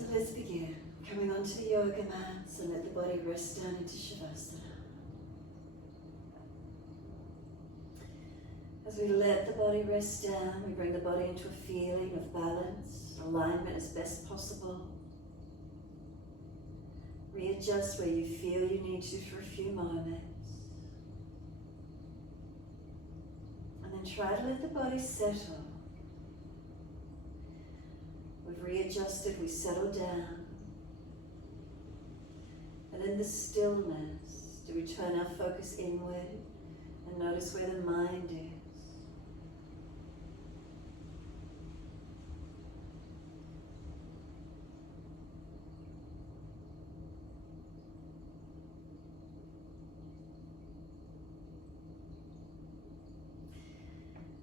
So let's begin. Coming onto the yoga mats and let the body rest down into Savasana. As we let the body rest down, we bring the body into a feeling of balance, alignment as best possible. Readjust where you feel you need to for a few moments. And then try to let the body settle. We've readjusted, we settle down. And in the stillness, do we turn our focus inward and notice where the mind is?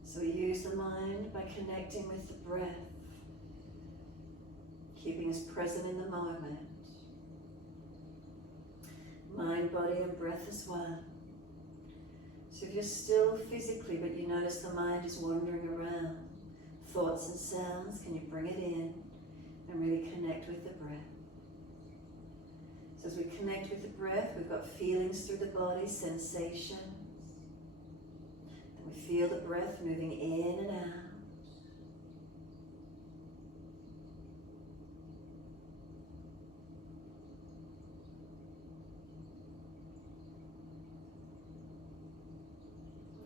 So we use the mind by connecting with the breath, keeping us present in the moment. Mind, body and breath as one. So if you're still physically but you notice the mind is wandering around, thoughts and sounds, can you bring it in and really connect with the breath? So as we connect with the breath, we've got feelings through the body, sensations. And we feel the breath moving in and out.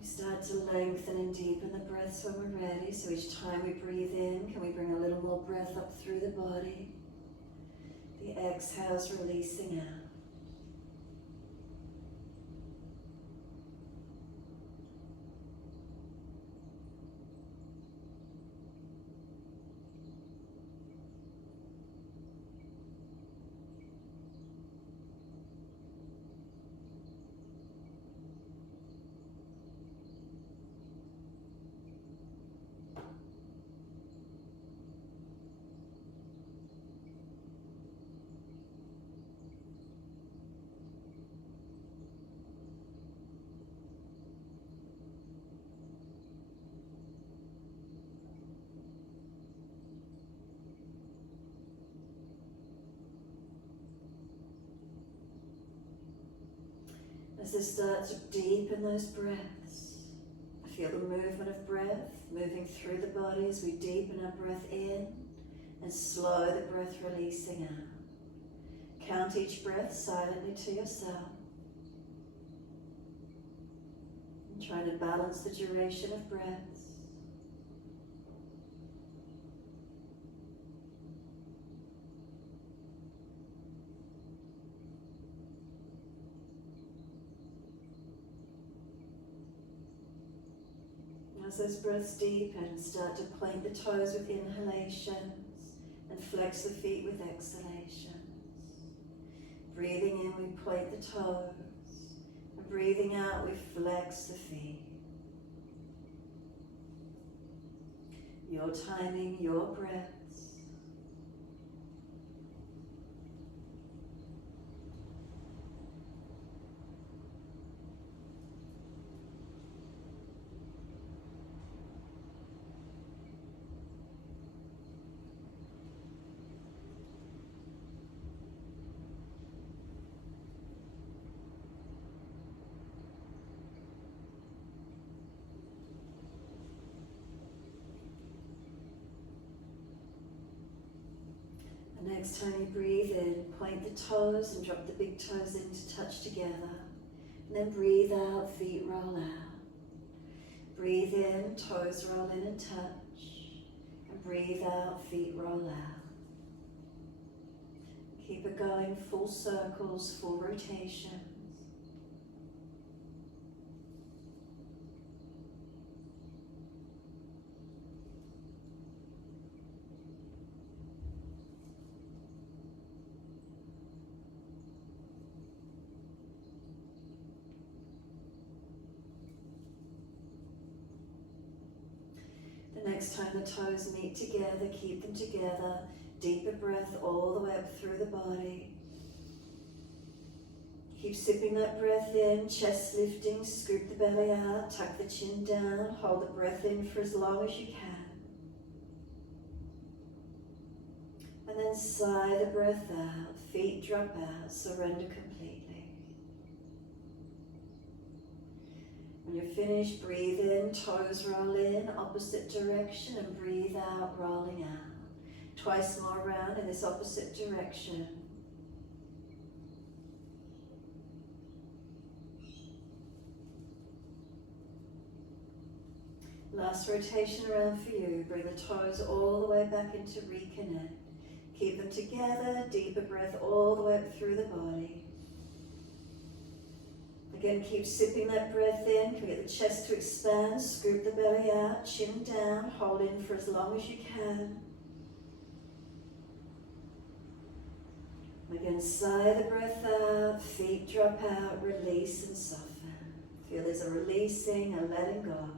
Start to lengthen and deepen the breaths when we're ready. So each time we breathe in, can we bring a little more breath up through the body? The exhales releasing out. As I start to deepen those breaths, I feel the movement of breath moving through the body as we deepen our breath in and slow the breath releasing out. Count each breath silently to yourself. And try to balance the duration of breaths. As those breaths deepen, start to point the toes with inhalations and flex the feet with exhalations. Breathing in, we point the toes, and breathing out, we flex the feet. Your timing, your breaths. Next time you breathe in, point the toes and drop the big toes in to touch together. And then breathe out, feet roll out. Breathe in, toes roll in and touch. And breathe out, feet roll out. Keep it going, full circles, full rotations. The next time the toes meet together, keep them together. Deeper breath all the way up through the body. Keep sipping that breath in, chest lifting, scoop the belly out, tuck the chin down, hold the breath in for as long as you can. And then sigh the breath out, feet drop out, surrender completely. When you're finished, breathe in, toes roll in, opposite direction, and breathe out, rolling out. Twice more round in this opposite direction. Last rotation around for you. Bring the toes all the way back into reconnect. Keep them together, deeper breath all the way up through the body. Again, keep sipping that breath in. Can we get the chest to expand? Scoop the belly out, chin down, hold in for as long as you can. Again, sigh the breath out, feet drop out, release and soften. Feel there's a releasing, a letting go.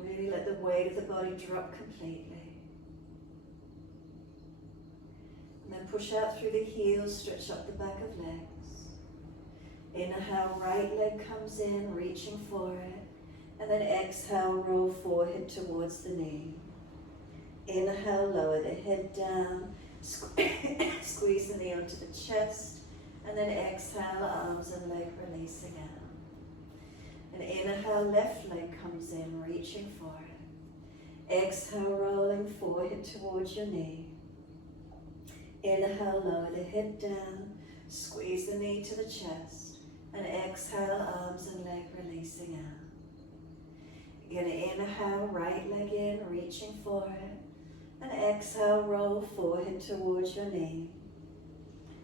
Really let the weight of the body drop completely. And then push out through the heels, stretch up the back of legs. Inhale, right leg comes in, reaching for it. And then exhale, roll forehead towards the knee. Inhale, lower the head down, squeeze the knee onto the chest. And then exhale, arms and leg releasing out. And inhale, left leg comes in, reaching for it. Exhale, rolling forehead towards your knee. Inhale, lower the head down, squeeze the knee to the chest. And exhale, arms and leg releasing out. Again, inhale, right leg in, reaching for it. And exhale, roll forehead towards your knee.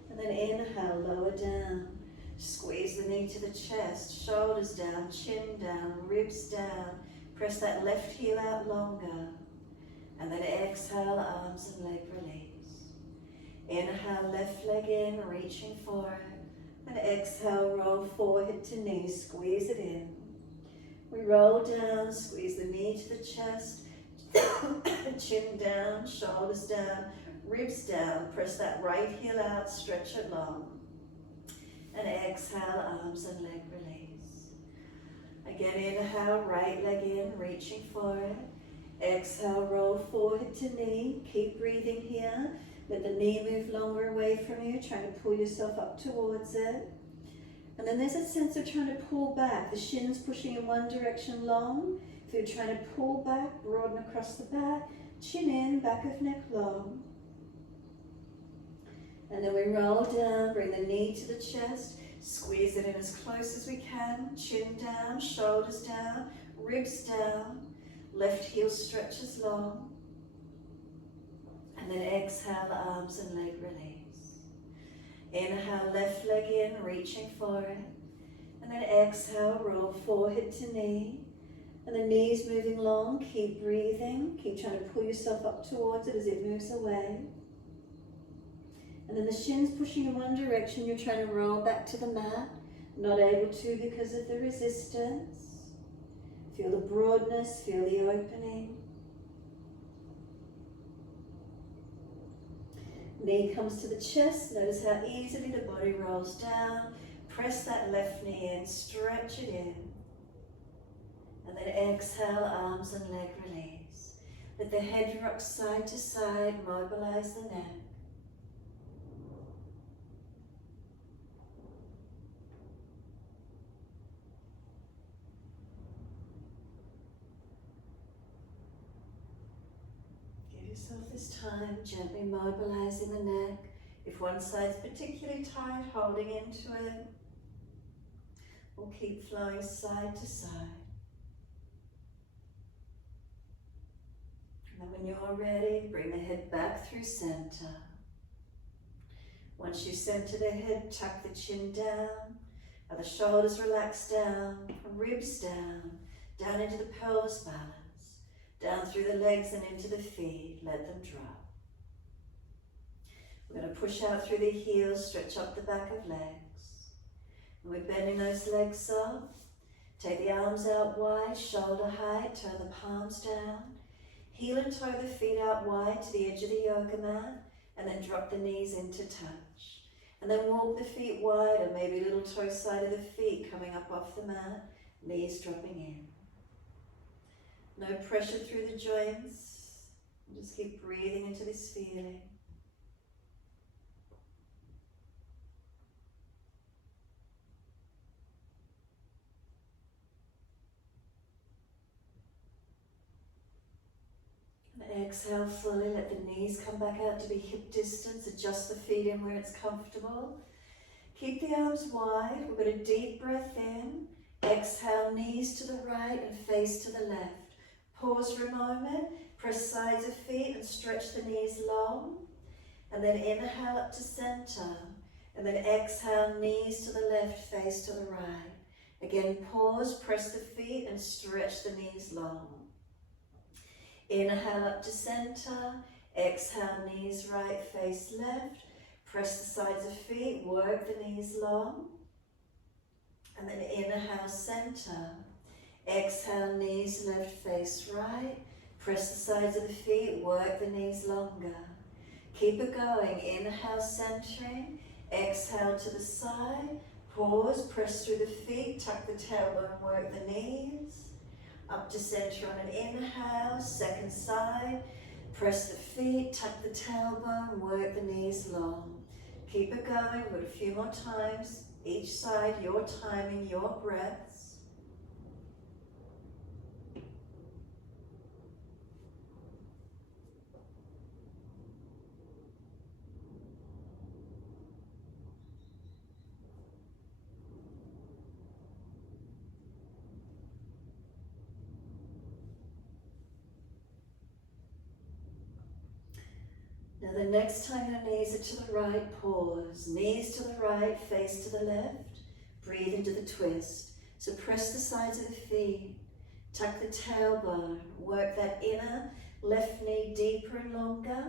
And then inhale, lower down. Squeeze the knee to the chest, shoulders down, chin down, ribs down. Press that left heel out longer. And then exhale, arms and leg release. Inhale, left leg in, reaching for it. And exhale, roll forehead to knee, squeeze it in. We roll down, squeeze the knee to the chest, chin down, shoulders down, ribs down. Press that right heel out, stretch it long. And exhale, arms and leg release. Again, inhale, right leg in, reaching for it. Exhale, roll forehead to knee. Keep breathing here. Let the knee move longer away from you, trying to pull yourself up towards it. And then there's a sense of trying to pull back. The shins pushing in one direction long. If you're trying to pull back, broaden across the back. Chin in, back of neck long. And then we roll down, bring the knee to the chest, squeeze it in as close as we can, chin down, shoulders down, ribs down, left heel stretches long. And then exhale, arms and leg release. Inhale, left leg in, reaching for it. And then exhale, roll forehead to knee. And the knees moving long, keep breathing, keep trying to pull yourself up towards it as it moves away. And then the shins pushing in one direction, you're trying to roll back to the mat. Not able to because of the resistance. Feel the broadness, feel the opening. Knee comes to the chest, notice how easily the body rolls down. Press that left knee in, stretch it in. And then exhale, arms and leg release. Let the head rock side to side, mobilize the neck. Yourself this time, gently mobilizing the neck. If one side's particularly tight, holding into it. We'll keep flowing side to side. And then when you're ready, bring the head back through center. Once you center the head, tuck the chin down. The shoulders relax down, ribs down, down into the pelvis balance. Down through the legs and into the feet, let them drop. We're going to push out through the heels, stretch up the back of legs. And we're bending those legs soft. Take the arms out wide, shoulder height, turn the palms down. Heel and toe the feet out wide to the edge of the yoga mat, and then drop the knees into touch. And then walk the feet wide, or maybe little toe side of the feet coming up off the mat, knees dropping in. No pressure through the joints. And just keep breathing into this feeling. And exhale fully, let the knees come back out to be hip distance, adjust the feet in where it's comfortable. Keep the arms wide, we've got a deep breath in. Exhale, knees to the right and face to the left. Pause for a moment, press sides of feet and stretch the knees long. And then inhale up to center. And then exhale, knees to the left, face to the right. Again, pause, press the feet and stretch the knees long. Inhale up to center. Exhale, knees right, face left. Press the sides of feet, work the knees long. And then inhale, center. Exhale, knees left, face right. Press the sides of the feet, work the knees longer. Keep it going. Inhale, centering. Exhale to the side. Pause, press through the feet, tuck the tailbone, work the knees. Up to center on an inhale, second side. Press the feet, tuck the tailbone, work the knees long. Keep it going, we've got a few more times. Each side, your timing, your breaths. Now the next time your knees are to the right, pause. Knees to the right, face to the left. Breathe into the twist. So press the sides of the feet. Tuck the tailbone. Work that inner left knee deeper and longer.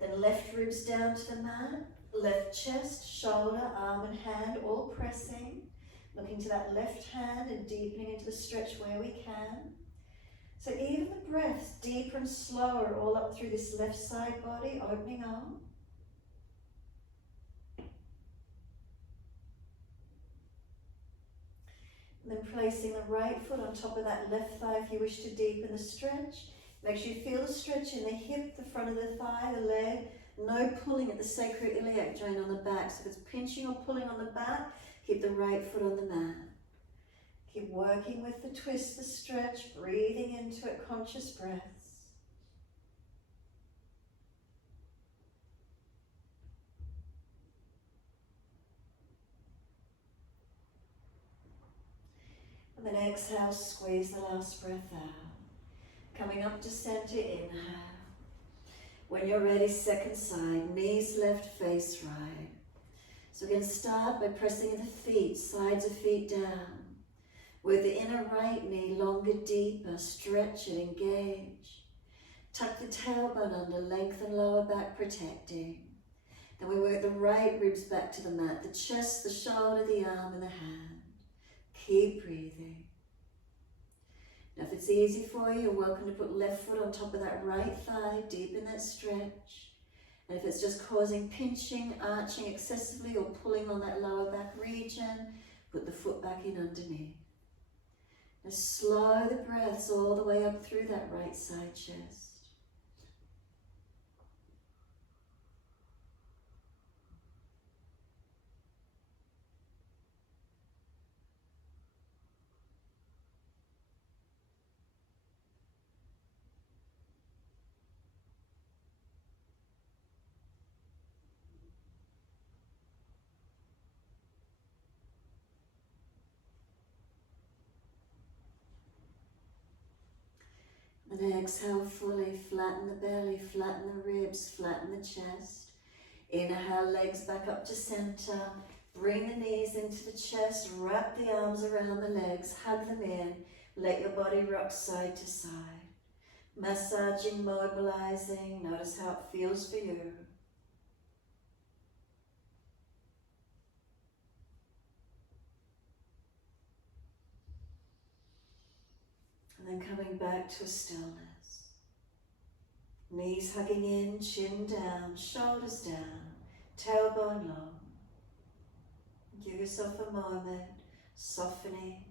Then left ribs down to the mat. Left chest, shoulder, arm and hand all pressing. Looking to that left hand and deepening into the stretch where we can. So even the breaths deeper and slower all up through this left side body, opening up. And then placing the right foot on top of that left thigh if you wish to deepen the stretch. Make sure you feel the stretch in the hip, the front of the thigh, the leg. No pulling at the sacroiliac joint on the back. So if it's pinching or pulling on the back, keep the right foot on the mat. Keep working with the twist, the stretch, breathing into it, conscious breaths. And then exhale, squeeze the last breath out. Coming up to center, inhale. When you're ready, second side, knees left, face right. So again, start by pressing the feet, sides of feet down. With the inner right knee longer, deeper, stretch it, engage. Tuck the tailbone under, lengthen lower back, protecting. Then we work the right ribs back to the mat, the chest, the shoulder, the arm and the hand. Keep breathing. Now if it's easy for you, you're welcome to put left foot on top of that right thigh, deepen that stretch. And if it's just causing pinching, arching excessively or pulling on that lower back region, put the foot back in underneath. Now slow the breaths all the way up through that right side chest. And exhale fully, flatten the belly, flatten the ribs, flatten the chest. Inhale, legs back up to center. Bring the knees into the chest, wrap the arms around the legs, hug them in. Let your body rock side to side. Massaging, mobilizing, notice how it feels for you. And then coming back to a stillness. Knees hugging in, chin down, shoulders down, tailbone long. Give yourself a moment, softening.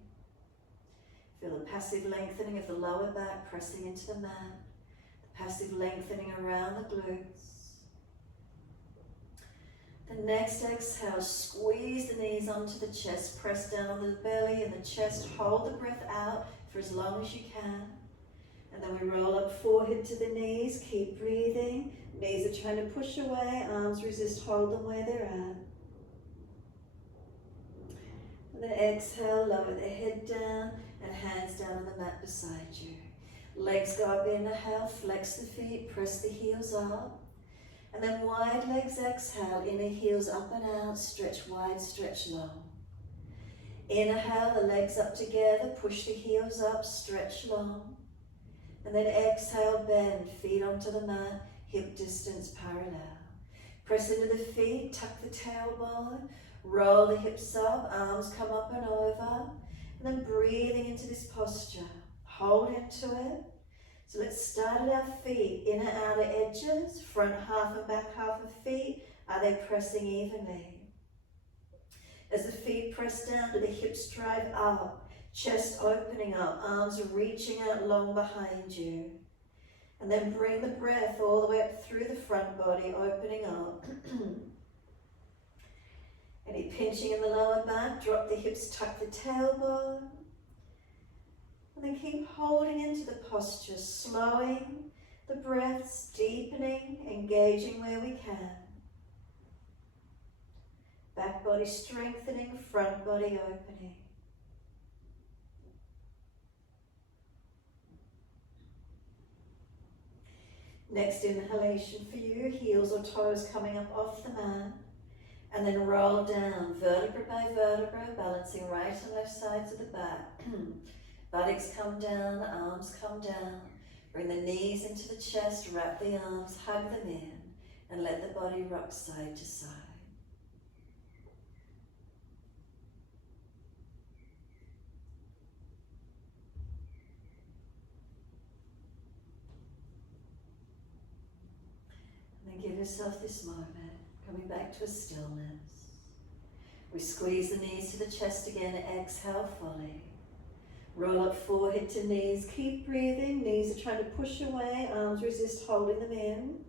Feel the passive lengthening of the lower back pressing into the mat. The passive lengthening around the glutes. The next exhale, squeeze the knees onto the chest, press down on the belly and the chest, hold the breath out for as long as you can. And then we roll up forehead to the knees, keep breathing. Knees are trying to push away, arms resist, hold them where they're at. And then exhale, lower the head down and hands down on the mat beside you. Legs go up, inhale, flex the feet, press the heels up. And then wide legs, exhale, inner heels up and out, stretch wide, stretch long. Inhale, the legs up together, push the heels up, stretch long. And then exhale, bend, feet onto the mat, hip distance parallel. Press into the feet, tuck the tailbone, roll the hips up, arms come up and over. And then breathing into this posture, hold into it. So let's start at our feet, inner outer edges, front half and back half of feet. Are they pressing evenly? As the feet press down, do the hips drive up, chest opening up, arms reaching out long behind you. And then bring the breath all the way up through the front body, opening up. Any pinching in the lower back, drop the hips, tuck the tailbone. And then keep holding into the posture, slowing the breaths, deepening, engaging where we can. Back body strengthening, front body opening. Next inhalation for you, heels or toes coming up off the mat. And then roll down, vertebra by vertebra, balancing right and left sides of the back. Buttocks come down, arms come down. Bring the knees into the chest, wrap the arms, hug them in, and let the body rock side to side. And then give yourself this moment, coming back to a stillness. We squeeze the knees to the chest again, exhale fully. Roll up forehead to knees, keep breathing, knees are trying to push away, arms resist holding them in.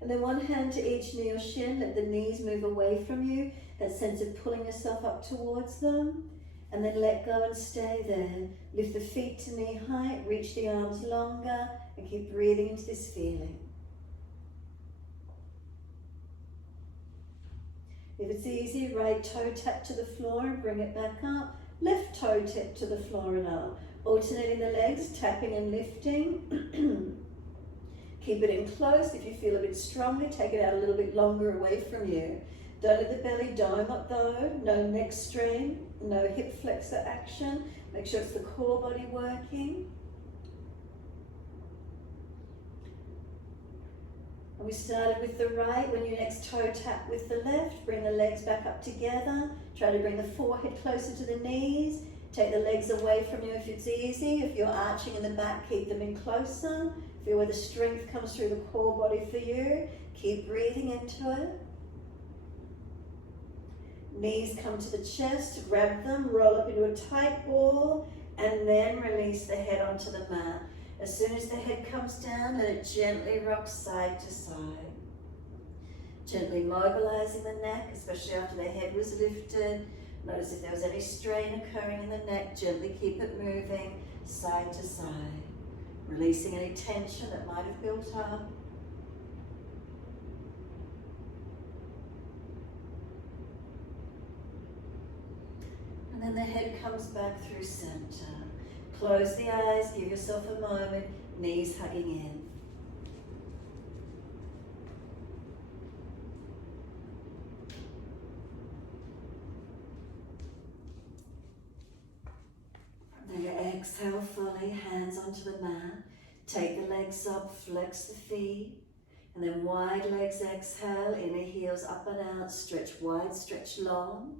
And then one hand to each knee or shin, let the knees move away from you, that sense of pulling yourself up towards them. And then let go and stay there. Lift the feet to knee height, reach the arms longer, and keep breathing into this feeling. If it's easy, right toe tap to the floor and bring it back up. Left toe tip to the floor and up. Alternating the legs, tapping and lifting. Keep it in close. If you feel a bit stronger, take it out a little bit longer away from you. Don't let the belly dome up though. No neck strain, no hip flexor action. Make sure it's the core body working. And we started with the right. When you next toe tap with the left, bring the legs back up together. Try to bring the forehead closer to the knees. Take the legs away from you if it's easy. If you're arching in the back, keep them in closer. Feel where the strength comes through the core body for you. Keep breathing into it. Knees come to the chest, grab them, roll up into a tight ball, and then release the head onto the mat. As soon as the head comes down, let it gently rock side to side. Gently mobilizing the neck, especially after the head was lifted. Notice if there was any strain occurring in the neck, gently keep it moving side to side. Releasing any tension that might have built up. And then the head comes back through center. Close the eyes, give yourself a moment, knees hugging in. Then exhale fully, hands onto the mat. Take the legs up, flex the feet. And then wide legs, exhale, inner heels up and out, stretch wide, stretch long.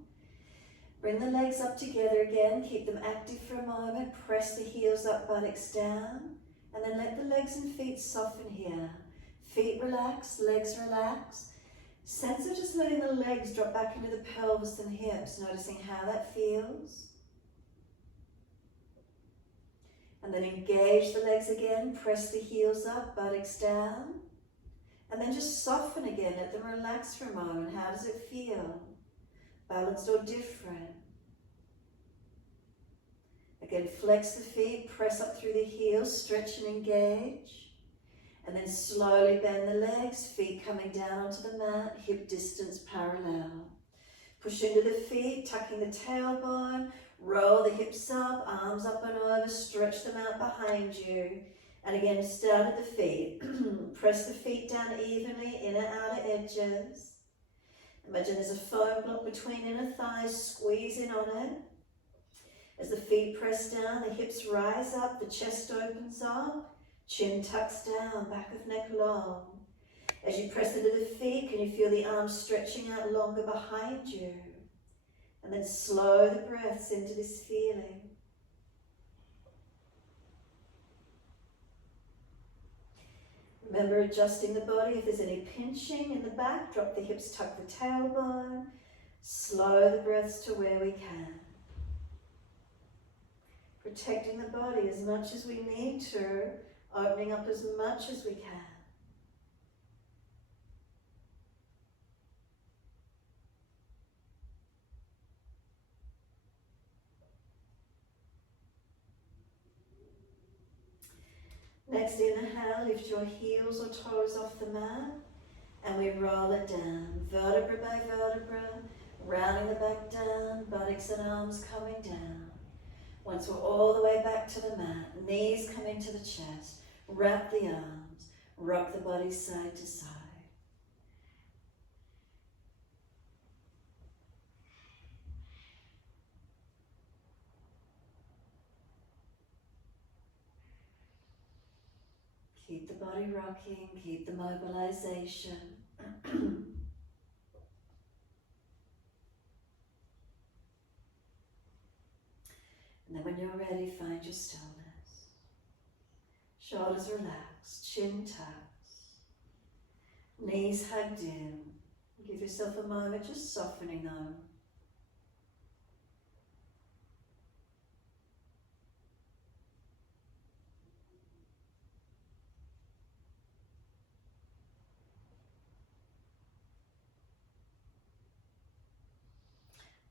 Bring the legs up together again, keep them active for a moment, press the heels up, buttocks down, and then let the legs and feet soften here. Feet relax, legs relax. Sense of just letting the legs drop back into the pelvis and hips, noticing how that feels. And then engage the legs again, press the heels up, buttocks down. And then just soften again, let them relax for a moment. How does it feel? Balanced or different? Again, flex the feet, press up through the heels, stretch and engage. And then slowly bend the legs, feet coming down onto the mat, hip distance parallel. Push into the feet, tucking the tailbone, roll the hips up, arms up and over, stretch them out behind you. And again, start at the feet. Press the feet down evenly, inner outer edges. Imagine there's a foam block between inner thighs, squeeze in on it. As the feet press down, the hips rise up, the chest opens up, chin tucks down, back of neck long. As you press into the feet, can you feel the arms stretching out longer behind you? And then slow the breaths into this feeling. Remember adjusting the body. If there's any pinching in the back, drop the hips, tuck the tailbone. Slow the breaths to where we can. Protecting the body as much as we need to, opening up as much as we can. Next inhale, lift your heels or toes off the mat and we roll it down, vertebra by vertebra, rounding the back down, buttocks and arms coming down. Once we're all the way back to the mat, knees come into the chest, wrap the arms, rock the body side to side. Keep the body rocking, keep the mobilization. And then when you're ready, find your stillness. Shoulders relaxed, chin tucks, knees hugged in. Give yourself a moment just softening them.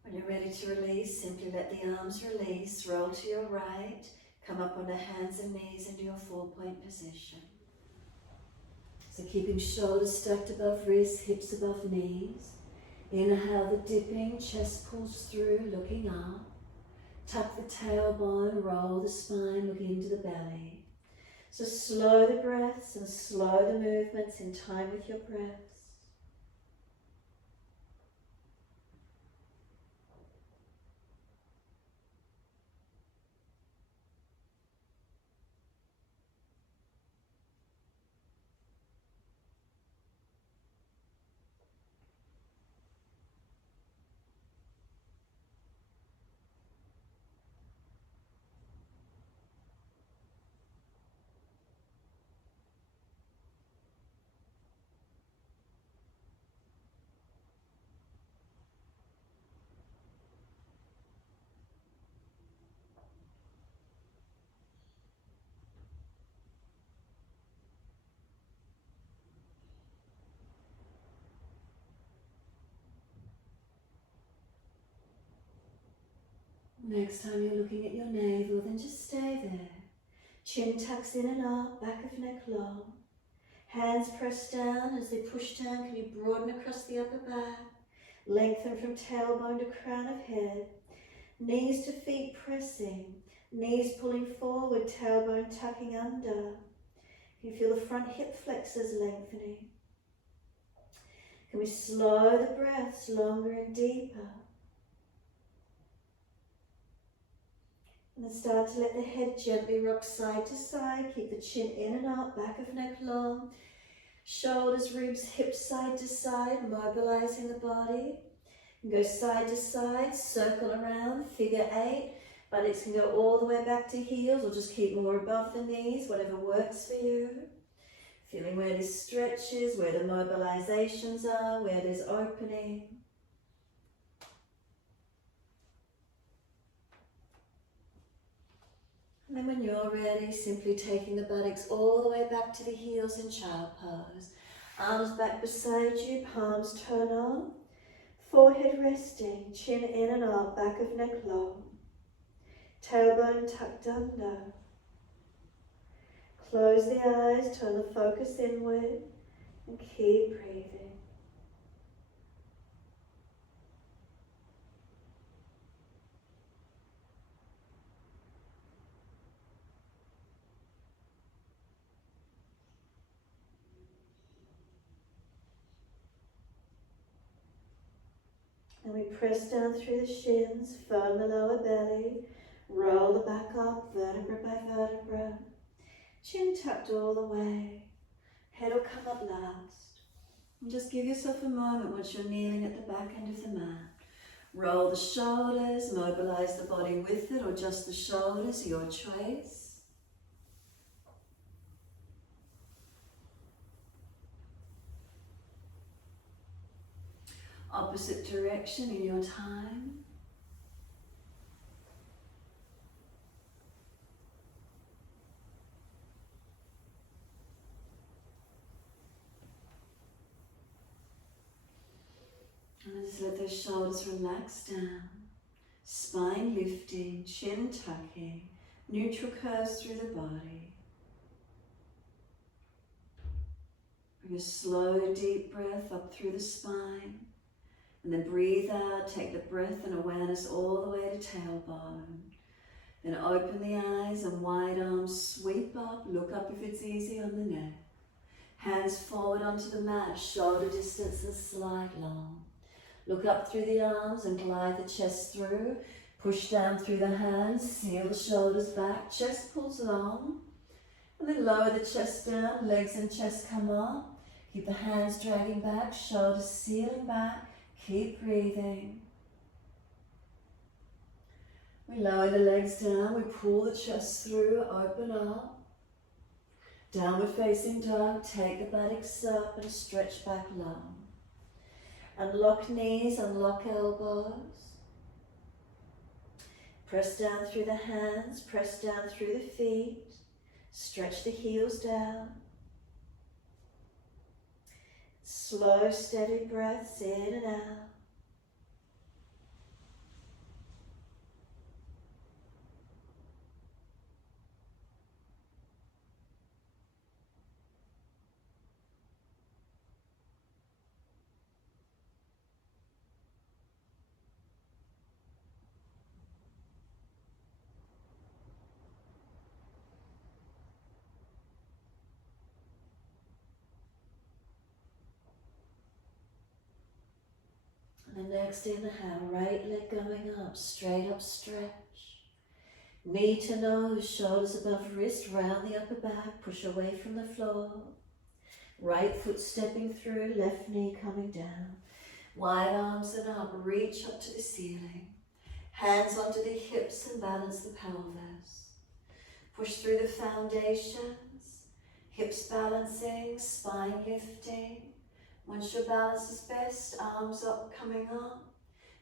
When you're ready to release, simply let the arms release, roll to your right, come up on the hands and knees into your 4-point position. So keeping shoulders stacked above wrists, hips above knees. Inhale the dipping, chest pulls through, looking up. Tuck the tailbone, roll the spine, looking into the belly. So slow the breaths and slow the movements in time with your breaths. Next time you're looking at your navel, then just stay there. Chin tucks in and up, back of neck long. Hands press down. As they push down, can you broaden across the upper back? Lengthen from tailbone to crown of head. Knees to feet pressing. Knees pulling forward, tailbone tucking under. Can you feel the front hip flexors lengthening? Can we slow the breaths longer and deeper? And then start to let the head gently rock side to side. Keep the chin in and up, back of neck long. Shoulders, ribs, hips side to side, mobilizing the body. And go side to side, circle around, figure 8. Buttocks can go all the way back to heels or just keep more above the knees, whatever works for you. Feeling where this stretches, where the mobilizations are, where there's opening. And then when you're ready, simply taking the buttocks all the way back to the heels in child pose. Arms back beside you, palms turn on. Forehead resting, chin in and up, back of neck long. Tailbone tucked under. Close the eyes, turn the focus inward, and keep breathing. And we press down through the shins, firm the lower belly, roll the back up, vertebra by vertebra. Chin tucked all the way. Head will come up last. And just give yourself a moment once you're kneeling at the back end of the mat. Roll the shoulders, mobilise the body with it, or just the shoulders, your choice. Opposite direction in your time. And just let those shoulders relax down. Spine lifting, chin tucking, neutral curves through the body. Bring a slow, deep breath up through the spine. And then breathe out, take the breath and awareness all the way to tailbone. Then open the eyes and wide arms sweep up, look up if it's easy on the neck. Hands forward onto the mat, shoulder distance and slide long. Look up through the arms and glide the chest through. Push down through the hands, seal the shoulders back, chest pulls long. And then lower the chest down, legs and chest come up. Keep the hands dragging back, shoulders sealing back. Keep breathing. We lower the legs down, we pull the chest through, open up. Downward facing dog, take the buttocks up and stretch back long. Unlock knees, unlock elbows. Press down through the hands, press down through the feet. Stretch the heels down. Slow, steady breaths in and out. And the next inhale, right leg going up, straight up stretch. Knee to nose, shoulders above wrist, round the upper back, push away from the floor. Right foot stepping through, left knee coming down. Wide arms and up, reach up to the ceiling. Hands onto the hips and balance the pelvis. Push through the foundations, hips balancing, spine lifting. Once your balance is best, arms up, coming up.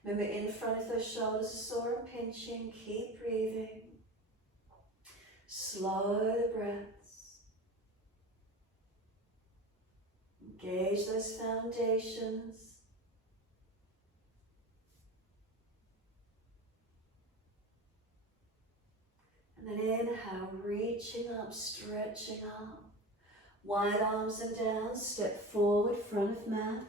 Remember, in front of those shoulders are sore and pinching. Keep breathing. Slow the breaths. Engage those foundations. And then inhale, reaching up, stretching up. Wide arms and down, step forward, front of mat,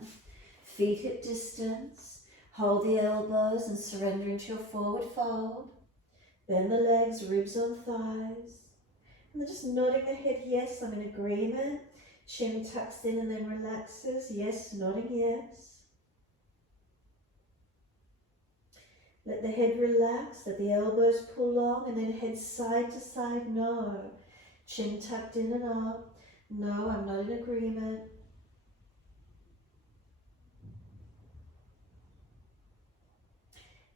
feet hip distance. Hold the elbows and surrender into your forward fold. Bend the legs, ribs on thighs. And then just nodding the head, yes, I'm in agreement. Chin tucks in and then relaxes, yes, nodding yes. Let the head relax, let the elbows pull long, and then head side to side, no. Chin tucked in and up. No, I'm not in agreement.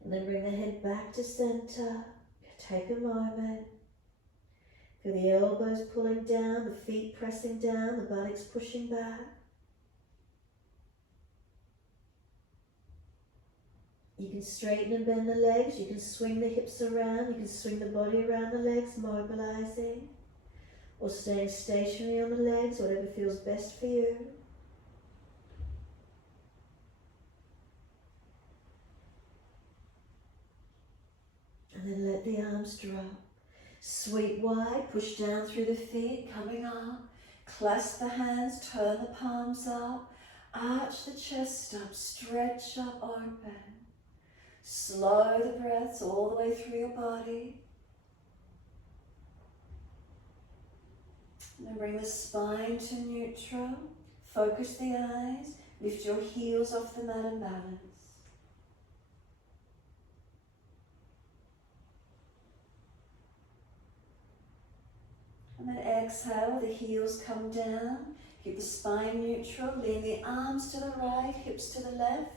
And then bring the head back to center. Take a moment. Feel the elbows pulling down, the feet pressing down, the buttocks pushing back. You can straighten and bend the legs, you can swing the hips around, you can swing the body around the legs, mobilising, or staying stationary on the legs, whatever feels best for you. And then let the arms drop. Sweep wide, push down through the feet, coming up. Clasp the hands, turn the palms up. Arch the chest up, stretch up, open. Slow the breaths all the way through your body. And then bring the spine to neutral. Focus the eyes. Lift your heels off the mat and balance. And then exhale, the heels come down. Keep the spine neutral. Lean the arms to the right, hips to the left.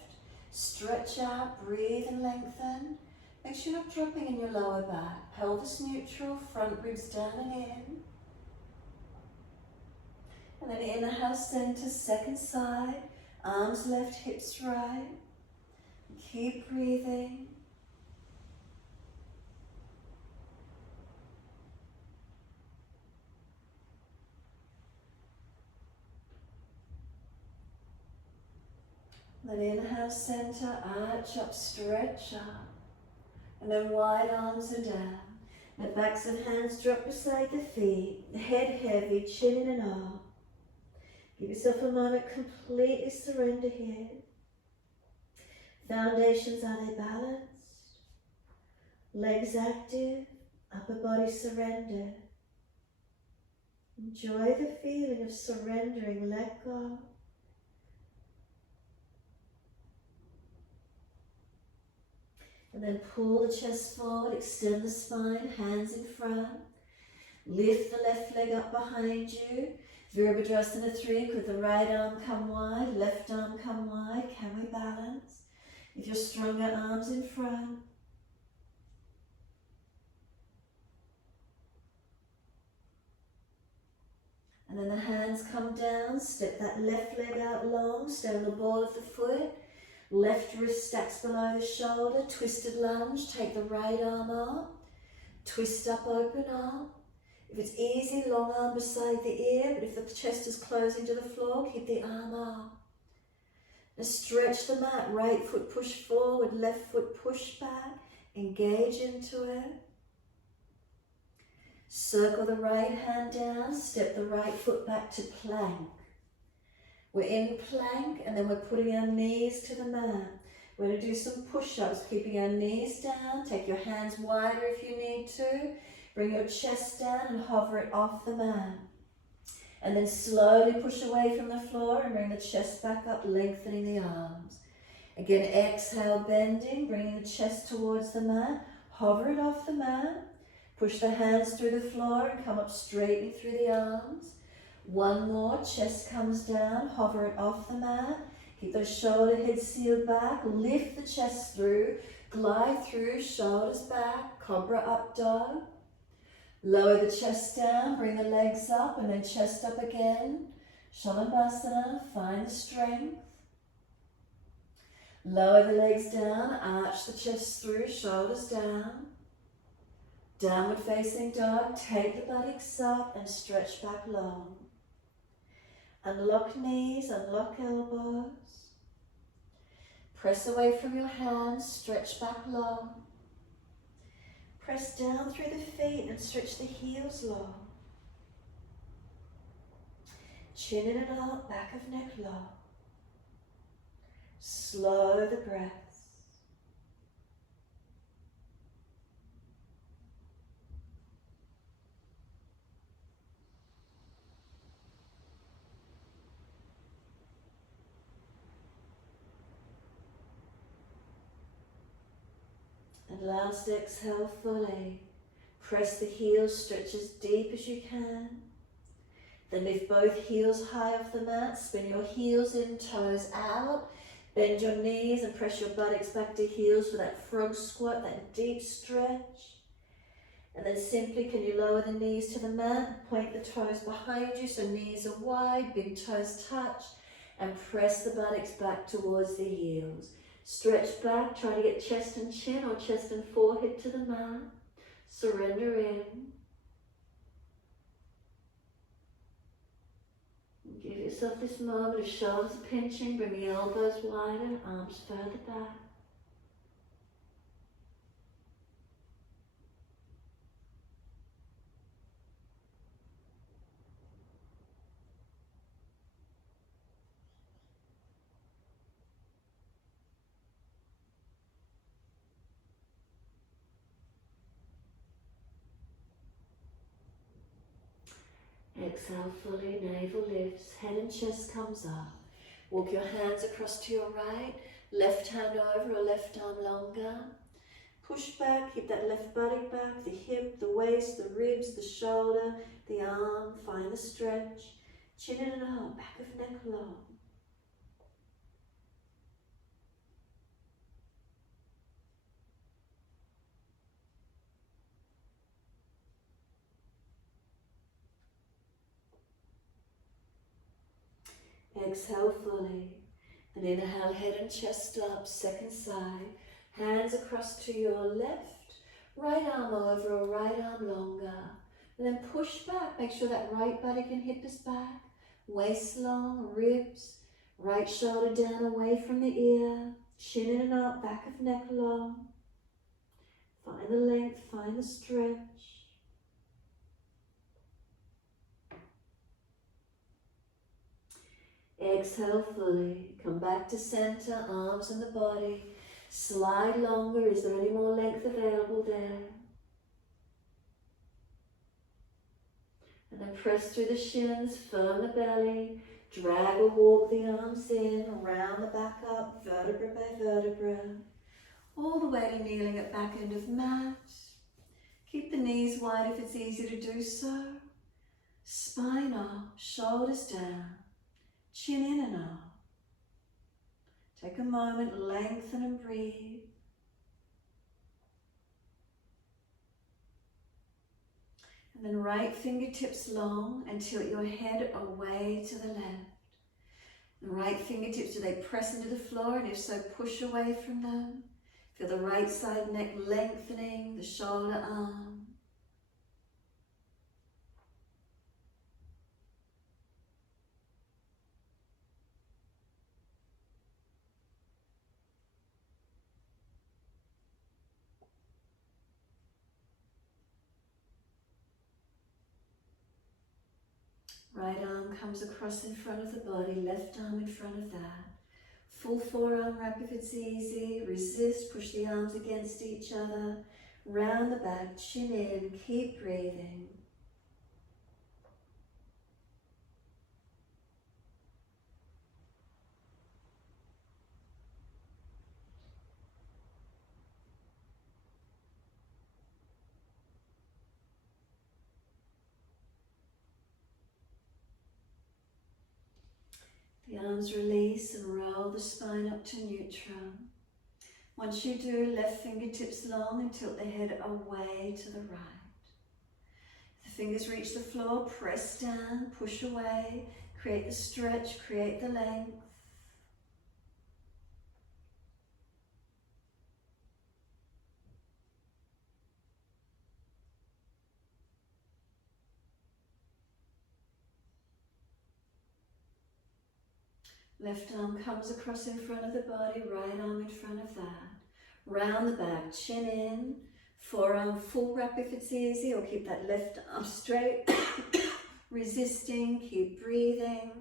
Stretch out, breathe and lengthen. Make sure you're not dropping in your lower back. Pelvis neutral, front ribs down and in. And then inhale, center, second side. Arms left, hips right. Keep breathing. Then inhale, center, arch up, stretch up. And then wide arms are down. The backs of hands drop beside the feet. The head heavy, chin in and up. Give yourself a moment, completely surrender here. Foundations, are they balanced? Legs active, upper body surrender. Enjoy the feeling of surrendering, let go. And then pull the chest forward, extend the spine, hands in front. Lift the left leg up behind you. Vira III, could the right arm come wide, left arm come wide. Can we balance? If you're stronger, arms in front. And then the hands come down, step that left leg out long, stay on the ball of the foot. Left wrist stacks below the shoulder, twisted lunge, take the right arm up, twist up, open up. If it's easy, long arm beside the ear, but if the chest is closing to the floor, keep the arm up. Now stretch the mat, right foot push forward, left foot push back, engage into it. Circle the right hand down, step the right foot back to plank. We're in plank and then we're putting our knees to the mat. We're going to do some push-ups, keeping our knees down. Take your hands wider if you need to. Bring your chest down and hover it off the mat. And then slowly push away from the floor and bring the chest back up, lengthening the arms. Again, exhale, bending, bringing the chest towards the mat. Hover it off the mat. Push the hands through the floor and come up straightening through the arms. One more, chest comes down, hover it off the mat. Keep those shoulder heads sealed back. Lift the chest through, glide through, shoulders back, cobra up dog. Lower the chest down, bring the legs up and then chest up again. Shalabhasana, find the strength. Lower the legs down, arch the chest through, shoulders down. Downward facing dog, take the buttocks up and stretch back long. Unlock knees, unlock elbows. Press away from your hands, stretch back long. Press down through the feet and stretch the heels long. Chin in and out, back of neck long. Slow the breaths. And last exhale fully. Press the heels, stretch as deep as you can. Then lift both heels high off the mat. Spin your heels in, toes out. Bend your knees and press your buttocks back to heels for that frog squat, that deep stretch. And then simply, can you lower the knees to the mat? Point the toes behind you so knees are wide, big toes touch. And press the buttocks back towards the heels. Stretch back, try to get chest and chin or chest and forehead to the mat. Surrender in. Give yourself this moment of shoulders pinching, bring the elbows wider, arms further back. Exhale fully, navel lifts, head and chest comes up. Walk your hands across to your right, left hand over or left arm longer. Push back, keep that left body back, the hip, the waist, the ribs, the shoulder, the arm, find the stretch. Chin in and out, back of neck long. Exhale fully, and inhale, head and chest up, second side. Hands across to your left, right arm over or right arm longer. And then push back, make sure that right body can hit this back. Waist long, ribs, right shoulder down away from the ear. Chin in and up, back of neck long. Find the length, find the stretch. Exhale fully, come back to center, arms and the body. Slide longer, is there any more length available there? And then press through the shins, firm the belly, drag or walk the arms in, around the back up, vertebra by vertebra. All the way to kneeling at back end of mat. Keep the knees wide if it's easy to do so. Spine up, shoulders down. Chin in and out. Take a moment, lengthen and breathe. And then right fingertips long and tilt your head away to the left. The right fingertips, do they press into the floor? And if so, push away from them. Feel the right side neck lengthening, the shoulder arm. Right arm comes across in front of the body, left arm in front of that. Full forearm wrap if it's easy. Resist, push the arms against each other. Round the back, chin in, keep breathing. The arms release and roll the spine up to neutral. Once you do, left fingertips long and tilt the head away to the right. The fingers reach the floor, press down, push away, create the stretch, create the length. Left arm comes across in front of the body, right arm in front of that. Round the back, chin in, forearm full wrap if it's easy, or keep that left arm straight. Resisting, keep breathing.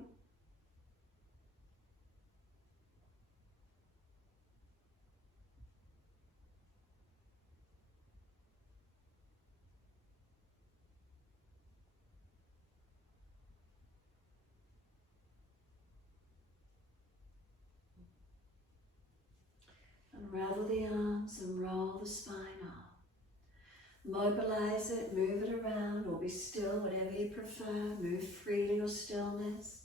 Unravel the arms and roll the spine up. Mobilize it, move it around, or be still, whatever you prefer. Move freely or stillness.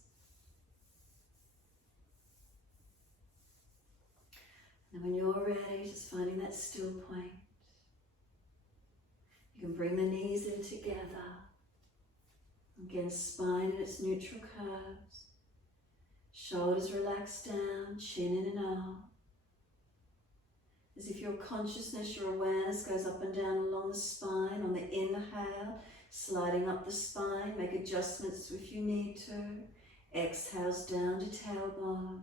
And when you're ready, just finding that still point. You can bring the knees in together. Again, spine in its neutral curves. Shoulders relax down, chin in and out. As if your consciousness, your awareness goes up and down along the spine. On the inhale, sliding up the spine, make adjustments if you need to. Exhales down to tailbone.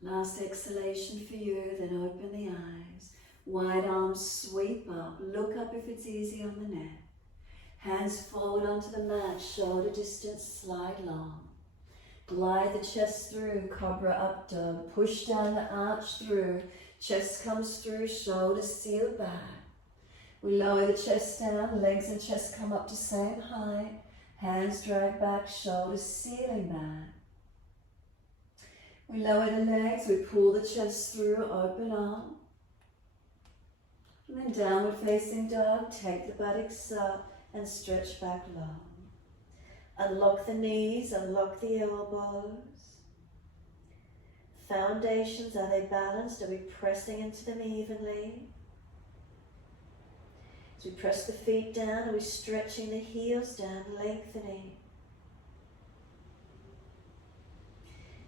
Last exhalation for you, then open the eyes. Wide arms sweep up. Look up if it's easy on the neck. Hands forward onto the mat, shoulder distance, slide long. Glide the chest through, cobra up dog. Push down the arch through. Chest comes through, shoulders seal back. We lower the chest down, legs and chest come up to same height. Hands drag back, shoulders sealing back. We lower the legs, we pull the chest through, open arm. And then downward facing dog, take the buttocks up and stretch back long. Unlock the knees, unlock the elbows. Foundations, are they balanced? Are we pressing into them evenly? As we press the feet down, are we stretching the heels down, lengthening?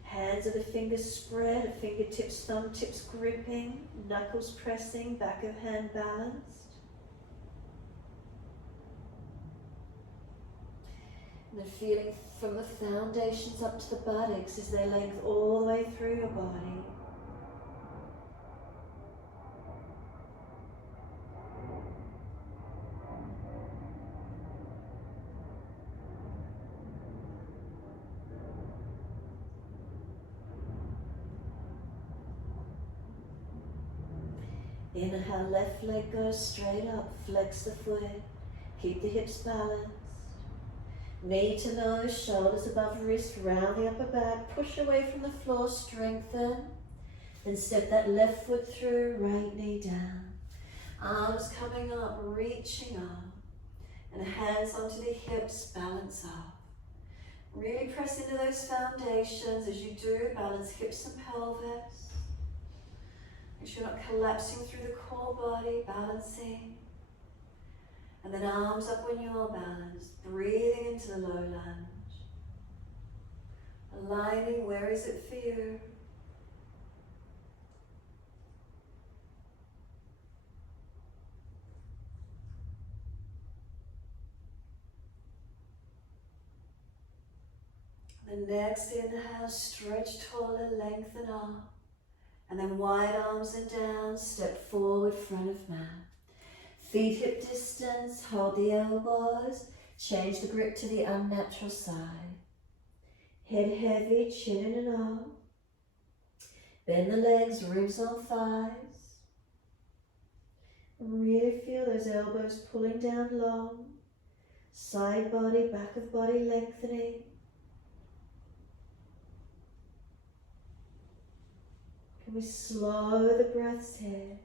Hands of the fingers spread, fingertips, thumb tips gripping, knuckles pressing, back of hand balanced. And then feeling from the foundations up to the buttocks as they length all the way through your body. Inhale, left leg goes straight up, flex the foot, keep the hips balanced. Knee to nose, shoulders above wrist, round the upper back, push away from the floor, strengthen. Then step that left foot through, right knee down. Arms coming up, reaching up. And hands onto the hips, balance up. Really press into those foundations. As you do, balance hips and pelvis. Make sure you're not collapsing through the core body, balancing. And then arms up when you're balanced, breathing into the low lunge. Aligning, where is it for you? The next inhale, stretch taller, lengthen up. And then wide arms and down, step forward, front of mat. Feet hip distance, hold the elbows, change the grip to the unnatural side. Head heavy, chin in and out. Bend the legs, ribs on thighs. Really feel those elbows pulling down long. Side body, back of body lengthening. Can we slow the breaths here?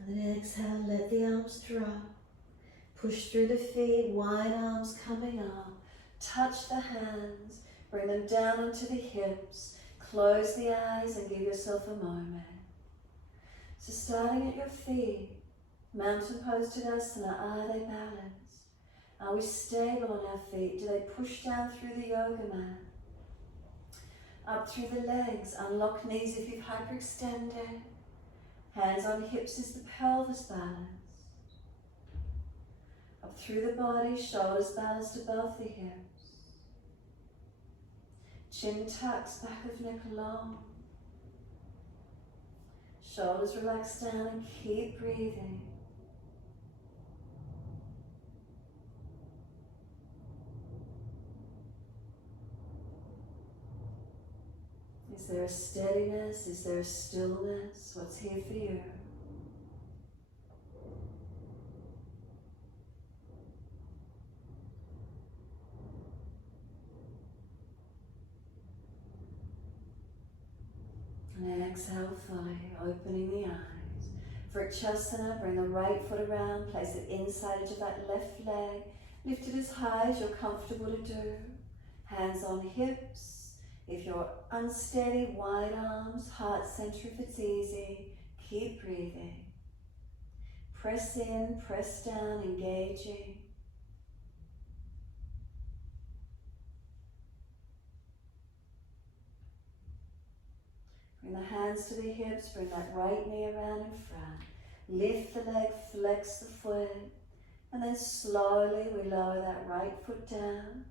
And then exhale, let the arms drop. Push through the feet, wide arms coming up. Touch the hands, bring them down onto the hips. Close the eyes and give yourself a moment. So starting at your feet, mountain pose Utkatasana, are they balanced? Are we stable on our feet? Do they push down through the yoga mat? Up through the legs, unlock knees if you've hyperextended. Hands on hips, is the pelvis balanced? Up through the body, shoulders balanced above the hips. Chin tucks, back of neck long. Shoulders relax down and keep breathing. Is there a steadiness? Is there a stillness? What's here for you? And exhale fully, opening the eyes. For Utkatasana, bring the right foot around, place it inside edge of that left leg. Lift it as high as you're comfortable to do. Hands on hips. If you're unsteady, wide arms, heart center if it's easy. Keep breathing. Press in, press down, engaging. Bring the hands to the hips, bring that right knee around in front. Lift the leg, flex the foot, and then slowly we lower that right foot down.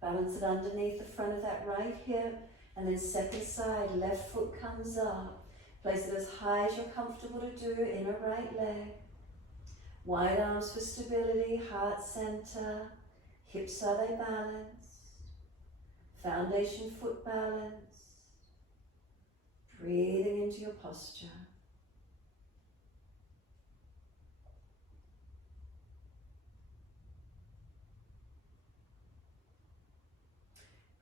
Balance it underneath the front of that right hip, and then second side, left foot comes up. Place it as high as you're comfortable to do, inner right leg. Wide arms for stability, heart center, hips are they balanced, foundation foot balance. Breathing into your posture.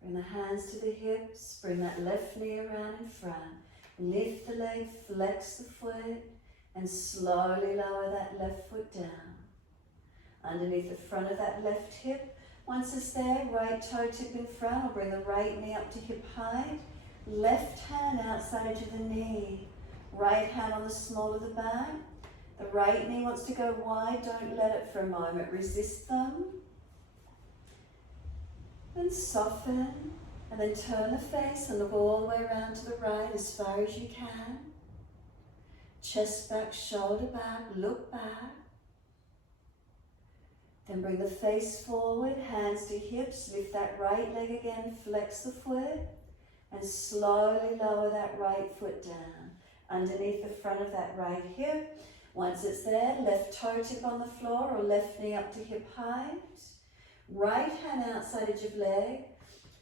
Bring the hands to the hips, bring that left knee around in front. Lift the leg, flex the foot, and slowly lower that left foot down. Underneath the front of that left hip. Once it's there, right toe tip in front, or bring the right knee up to hip height. Left hand outside edge of the knee. Right hand on the small of the back. The right knee wants to go wide, don't let it for a moment. Resist them. Then soften, and then turn the face and look all the way around to the right as far as you can. Chest back, shoulder back, look back. Then bring the face forward, hands to hips, lift that right leg again, flex the foot, and slowly lower that right foot down. Underneath the front of that right hip. Once it's there, left toe tip on the floor or left knee up to hip height. Right hand outside edge of leg,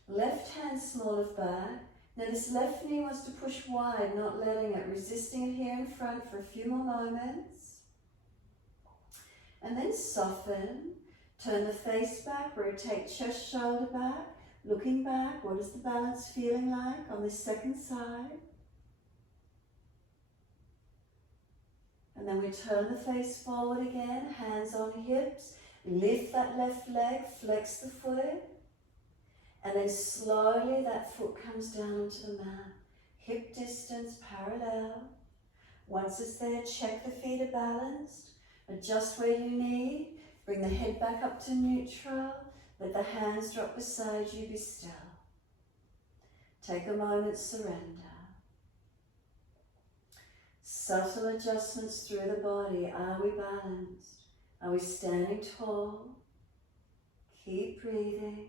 left hand small of back. Now this left knee wants to push wide, not letting it, resisting it here in front for a few more moments. And then soften, turn the face back, rotate chest, shoulder back, looking back. What is the balance feeling like on this second side? And then we turn the face forward again, hands on hips, lift that left leg, flex the foot, and then slowly that foot comes down onto the mat. Hip distance parallel. Once it's there, check the feet are balanced. Adjust where you need. Bring the head back up to neutral. Let the hands drop beside you, be still. Take a moment, surrender. Subtle adjustments through the body. Are we balanced? Are we standing tall? Keep breathing.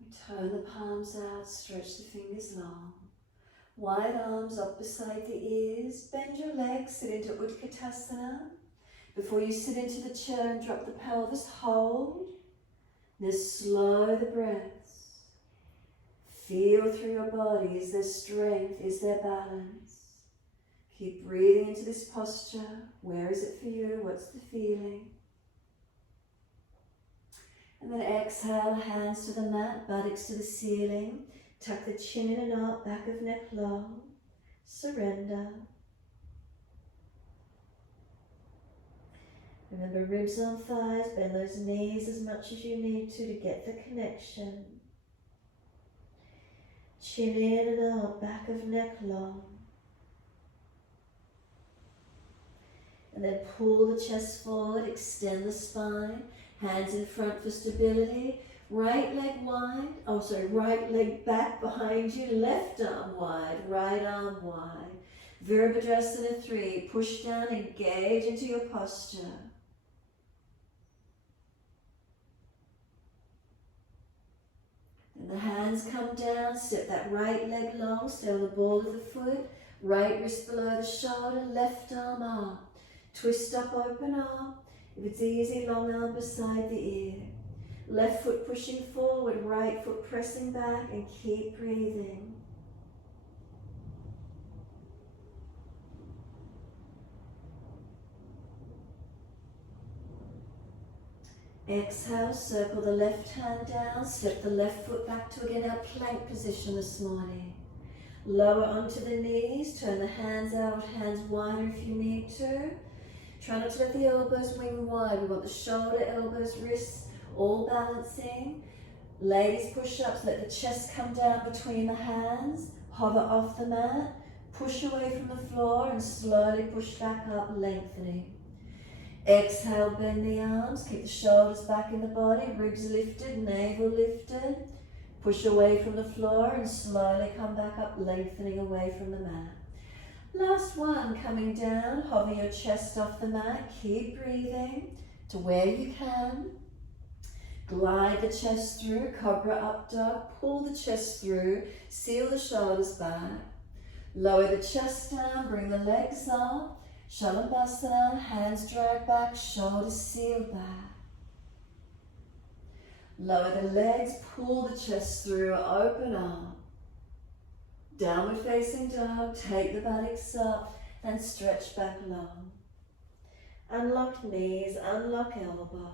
We turn the palms out, stretch the fingers long. Wide arms up beside the ears. Bend your legs, sit into Utkatasana. Before you sit into the chair and drop the pelvis, hold. Then slow the breaths. Feel through your body. Is there strength? Is there balance? Keep breathing into this posture. Where is it for you? What's the feeling? And then exhale, hands to the mat, buttocks to the ceiling. Tuck the chin in and up, back of neck long. Surrender. Remember, ribs on thighs, bend those knees as much as you need to get the connection. Chin in and up, back of neck long. And then pull the chest forward, extend the spine, hands in front for stability. Right leg wide, right leg back behind you, left arm wide, right arm wide. Vira III, push down, engage into your posture. And the hands come down, step that right leg long, stay on the ball of the foot, right wrist below the shoulder, left arm up. Twist up, open up. If it's easy, long arm beside the ear. Left foot pushing forward, right foot pressing back, and keep breathing. Exhale, circle the left hand down, step the left foot back to again our plank position this morning. Lower onto the knees, turn the hands out, hands wider if you need to. Try not to let the elbows wing wide. We want the shoulder, elbows, wrists all balancing. Ladies push-ups, let the chest come down between the hands, hover off the mat, push away from the floor and slowly push back up, lengthening. Exhale, bend the arms, keep the shoulders back in the body, ribs lifted, navel lifted. Push away from the floor and slowly come back up, lengthening away from the mat. Last one, coming down, hover your chest off the mat, keep breathing to where you can. Glide the chest through, cobra up dog, pull the chest through, seal the shoulders back. Lower the chest down, bring the legs up. Shalabhasana, hands drag back, shoulders seal back. Lower the legs, pull the chest through, open up. Downward facing dog, take the buttocks up and stretch back long. Unlock knees, unlock elbows.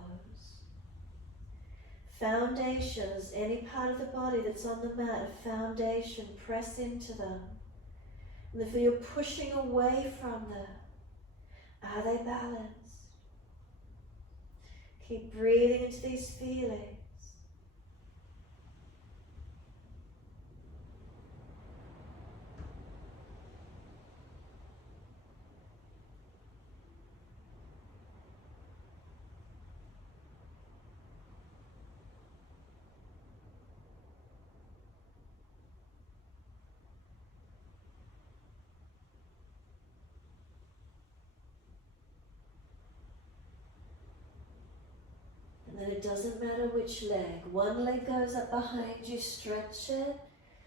Foundations, any part of the body that's on the mat, a foundation, press into them. And if you're pushing away from them, are they balanced? Keep breathing into these feelings. And then it doesn't matter which leg. One leg goes up behind you, stretch it.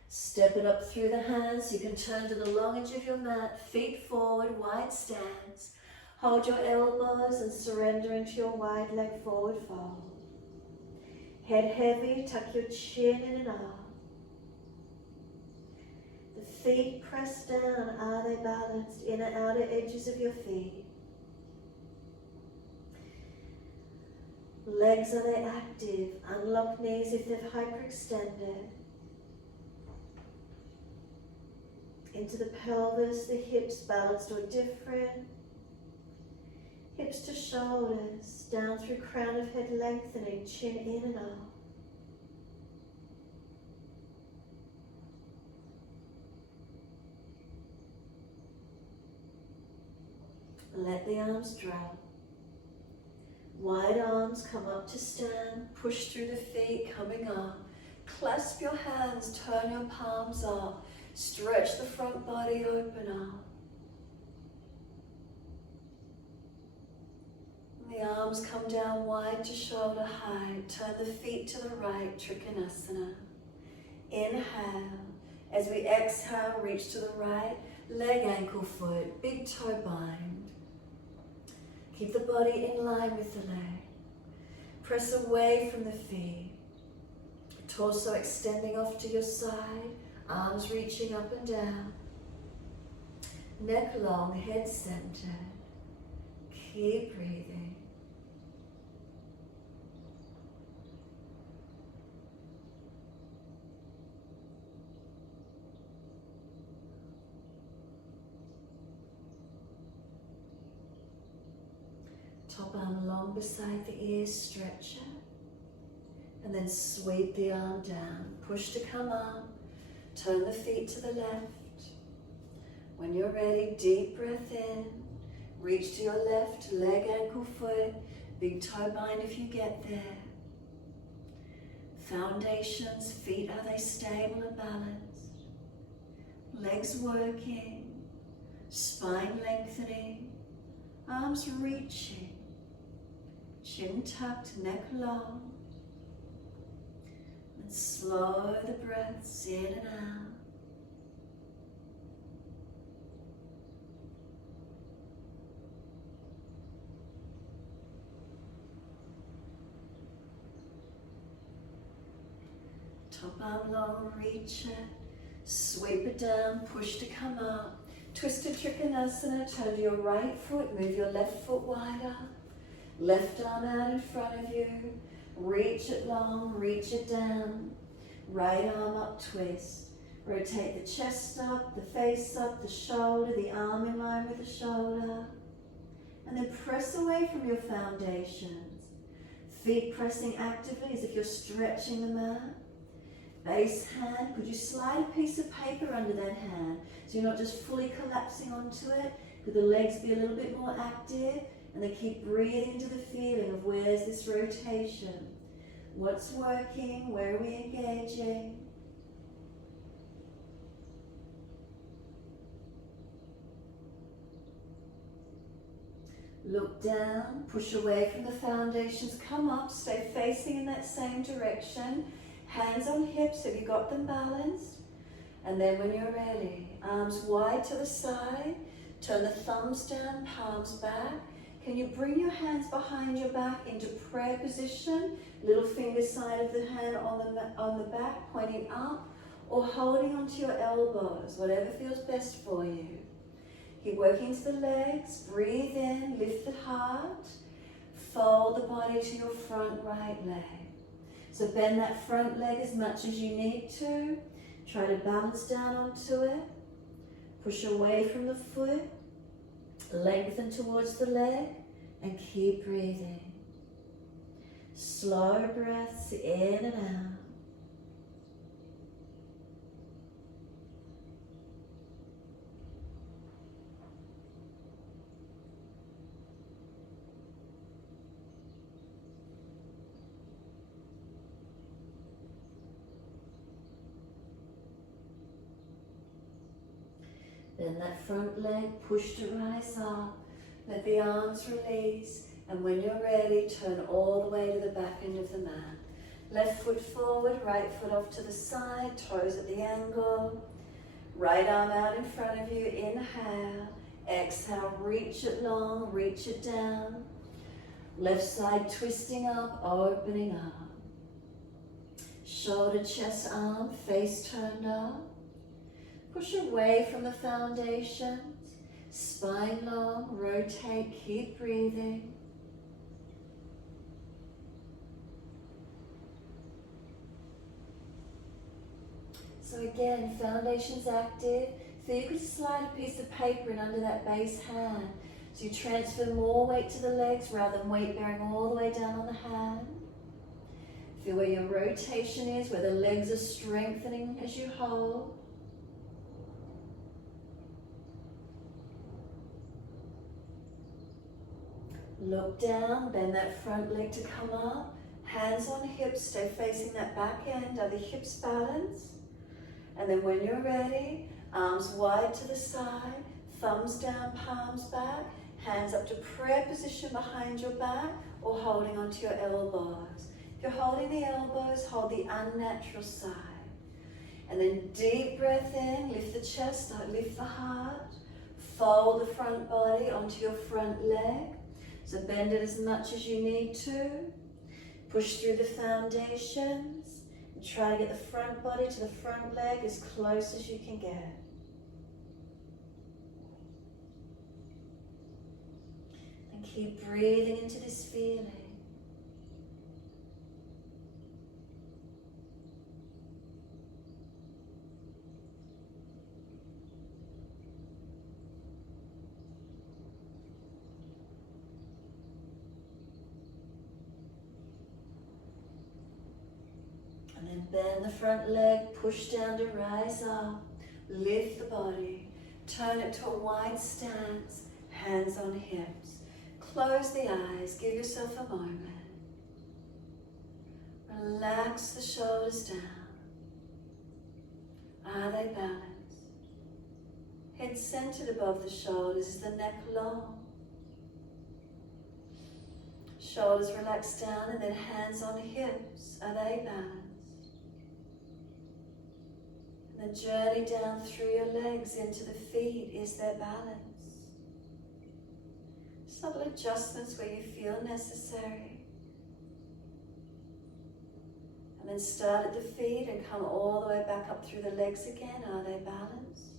Step it up through the hands. You can turn to the long edge of your mat, feet forward, wide stance. Hold your elbows and surrender into your wide leg forward fold. Head heavy, tuck your chin in and up. The feet press down, are they balanced? Inner, outer edges of your feet. Legs, are they active? Unlock knees if they've hyperextended. Into the pelvis, the hips balanced or different. Hips to shoulders, down through crown of head lengthening, chin in and up. Let the arms drop. Wide arms come up to stand, push through the feet, coming up. Clasp your hands, turn your palms up. Stretch the front body, open up. The arms come down wide to shoulder height. Turn the feet to the right, Utkatasana. Inhale. As we exhale, reach to the right, leg, ankle, foot, big toe bind. Keep the body in line with the leg. Press away from the feet. Torso extending off to your side, arms reaching up and down. Neck long, head centered. Keep breathing. Top arm long beside the ears, stretch it. And then sweep the arm down. Push to come up. Turn the feet to the left. When you're ready, deep breath in. Reach to your left, leg, ankle, foot. Big toe bind if you get there. Foundations, feet, are they stable and balanced? Legs working. Spine lengthening. Arms reaching. Chin tucked, neck long. And slow the breaths in and out. Top arm long, reach it. Sweep it down, push to come up. Twisted Utkatasana, turn to your right foot, move your left foot wider. Left arm out in front of you. Reach it long, reach it down. Right arm up, twist. Rotate the chest up, the face up, the shoulder, the arm in line with the shoulder. And then press away from your foundations. Feet pressing actively as if you're stretching the mat. Base hand, could you slide a piece of paper under that hand so you're not just fully collapsing onto it? Could the legs be a little bit more active? And then keep breathing into the feeling of where's this rotation? What's working? Where are we engaging? Look down, push away from the foundations, come up, stay facing in that same direction. Hands on hips, have you got them balanced? And then when you're ready, arms wide to the side, turn the thumbs down, palms back. Can you bring your hands behind your back into prayer position? Little finger side of the hand on the back, pointing up, or holding onto your elbows, whatever feels best for you. Keep working to the legs, breathe in, lift the heart, fold the body to your front right leg. So bend that front leg as much as you need to. Try to balance down onto it. Push away from the foot. Lengthen towards the leg and keep breathing. Slow breaths in and out. Bend that front leg, push to rise up. Let the arms release. And when you're ready, turn all the way to the back end of the mat. Left foot forward, right foot off to the side, toes at the angle. Right arm out in front of you, inhale. Exhale, reach it long, reach it down. Left side twisting up, opening up. Shoulder, chest, arm, face turned up. Push away from the foundations, spine long, rotate, keep breathing. So again, foundations active. So you could slide a piece of paper in under that base hand. So you transfer more weight to the legs rather than weight bearing all the way down on the hand. Feel where your rotation is, where the legs are strengthening as you hold. Look down, bend that front leg to come up. Hands on hips, stay facing that back end. Are the hips balanced? And then when you're ready, arms wide to the side, thumbs down, palms back, hands up to prayer position behind your back or holding onto your elbows. If you're holding the elbows, hold the unnatural side. And then deep breath in, lift the chest, lift the heart. Fold the front body onto your front leg. So bend it as much as you need to. Push through the foundations. And try to get the front body to the front leg as close as you can get. And keep breathing into this feeling. And then bend the front leg, push down to rise up, lift the body, turn it to a wide stance, hands on hips. Close the eyes, give yourself a moment. Relax the shoulders down. Are they balanced? Head centered above the shoulders, is the neck long? Shoulders relax down and then hands on hips, are they balanced? And then journey down through your legs into the feet, is there balance? Subtle adjustments where you feel necessary. And then start at the feet and come all the way back up through the legs again, are they balanced?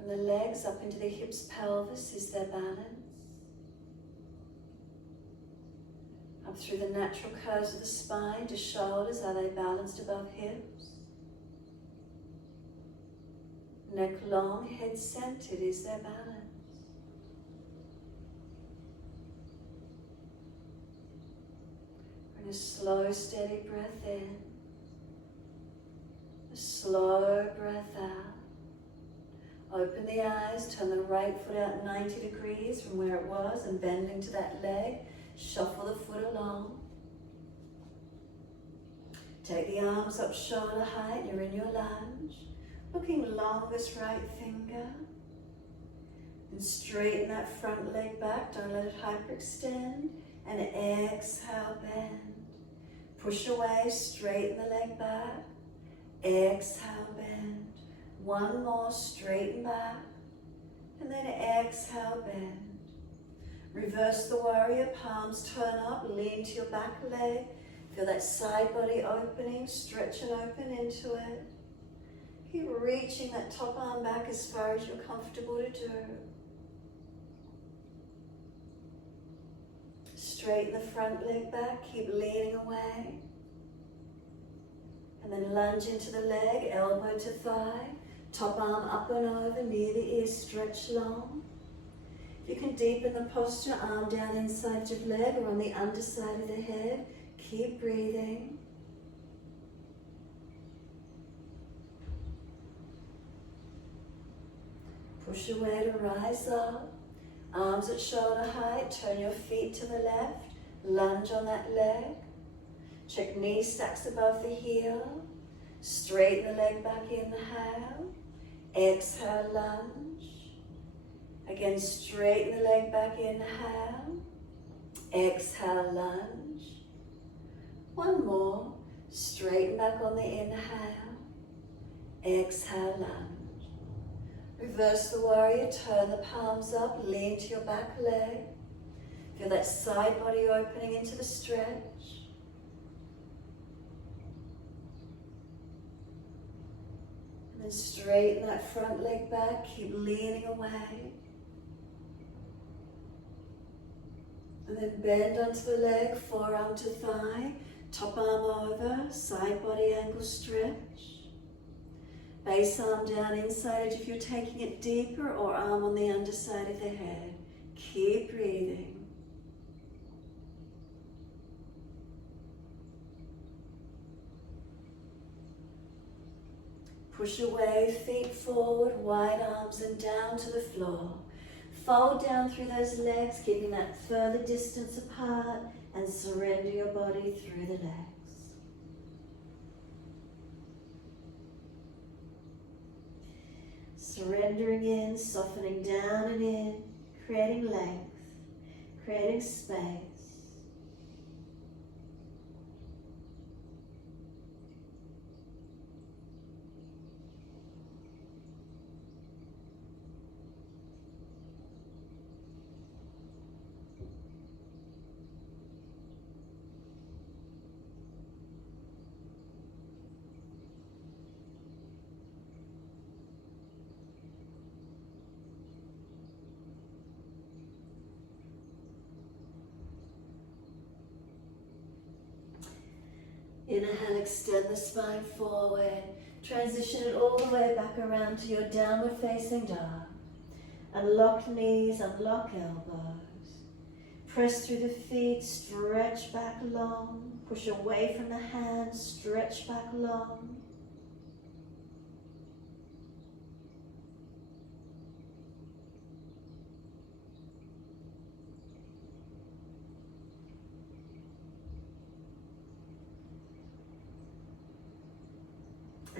From the legs up into the hips, pelvis, is there balance? Up through the natural curves of the spine to shoulders, are they balanced above hips? Neck long, head centered, is there balance? Bring a slow, steady breath in. A slow breath out. Open the eyes, turn the right foot out 90 degrees from where it was and bending to that leg. Shuffle the foot along. Take the arms up shoulder height, you're in your lunge. Looking longest right finger. And straighten that front leg back, don't let it hyperextend. And exhale, bend. Push away, straighten the leg back. Exhale, bend. One more, straighten back. And then exhale, bend. Reverse the warrior, palms turn up, lean to your back leg. Feel that side body opening, stretch and open into it. Keep reaching that top arm back as far as you're comfortable to do. Straighten the front leg back, keep leaning away. And then lunge into the leg, elbow to thigh. Top arm up and over, near the ear, stretch long. You can deepen the posture, arm down inside your leg or on the underside of the head. Keep breathing. Push away to rise up. Arms at shoulder height, turn your feet to the left. Lunge on that leg. Check knee stacks above the heel. Straighten the leg back, inhale. Exhale, lunge. Again, straighten the leg back, inhale. Exhale, lunge. One more. Straighten back on the inhale. Exhale, lunge. Reverse the warrior, turn the palms up, lean to your back leg. Feel that side body opening into the stretch. And then straighten that front leg back, keep leaning away. And then bend onto the leg, forearm to thigh, top arm over, side body angle stretch. Base arm down inside edge if you're taking it deeper, or arm on the underside of the head. Keep breathing. Push away, feet forward, wide arms and down to the floor. Fold down through those legs, keeping that further distance apart, and surrender your body through the legs. Surrendering in, softening down and in, creating length, creating space. Inhale, extend the spine forward. Transition it all the way back around to your downward facing dog. Unlock knees, unlock elbows. Press through the feet, stretch back long. Push away from the hands, stretch back long.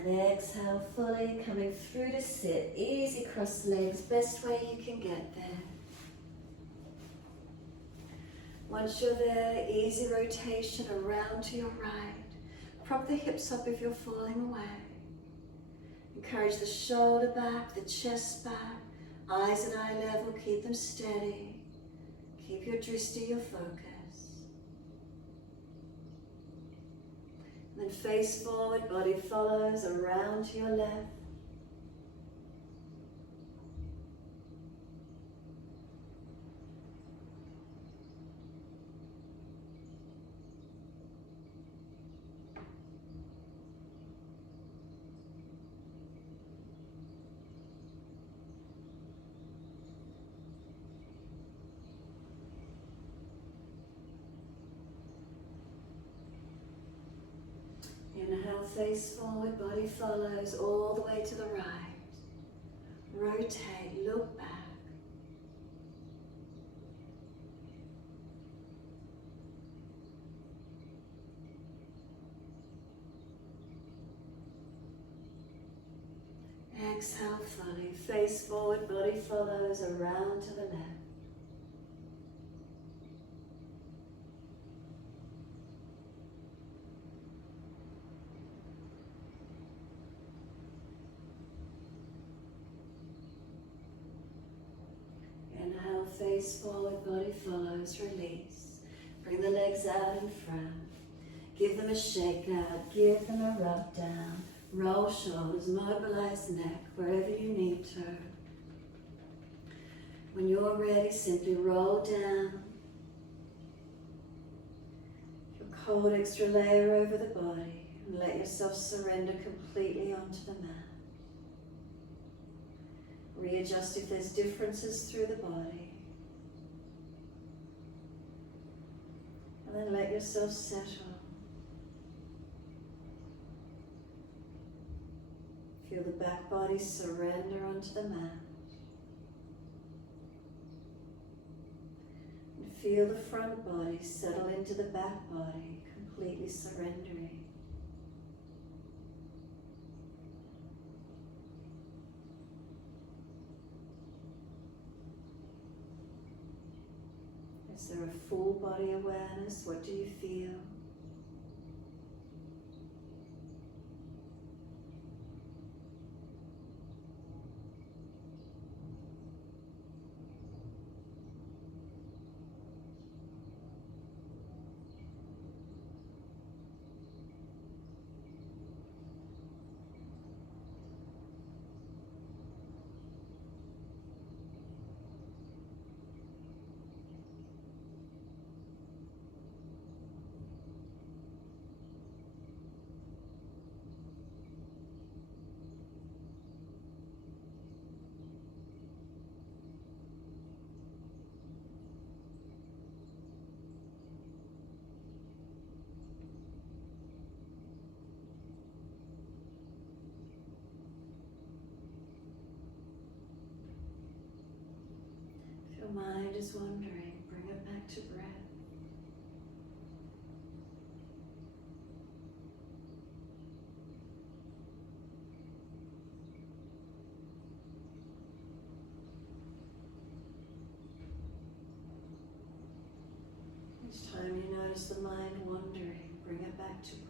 And exhale fully, coming through to sit. Easy cross legs, best way you can get there. Once you're there, easy rotation around to your right. Prop the hips up if you're falling away. Encourage the shoulder back, the chest back, eyes at eye level, keep them steady. Keep your drishti, your focus. Then face forward, body follows around to your left. Inhale, face forward, body follows all the way to the right. Rotate, look back. Exhale fully, face forward, body follows around to the left. Inhale, face forward, body follows, release. Bring the legs out in front. Give them a shake out, give them a rub down. Roll shoulders, mobilize neck, wherever you need to. When you're ready, simply roll down. Your cold extra layer over the body and let yourself surrender completely onto the mat. Readjust if there's differences through the body. And then let yourself settle. Feel the back body surrender onto the mat. And feel the front body settle into the back body, completely surrendering. Is there a full body awareness? What do you feel? If your mind is wandering, bring it back to breath. Each time you notice the mind wandering, bring it back to breath.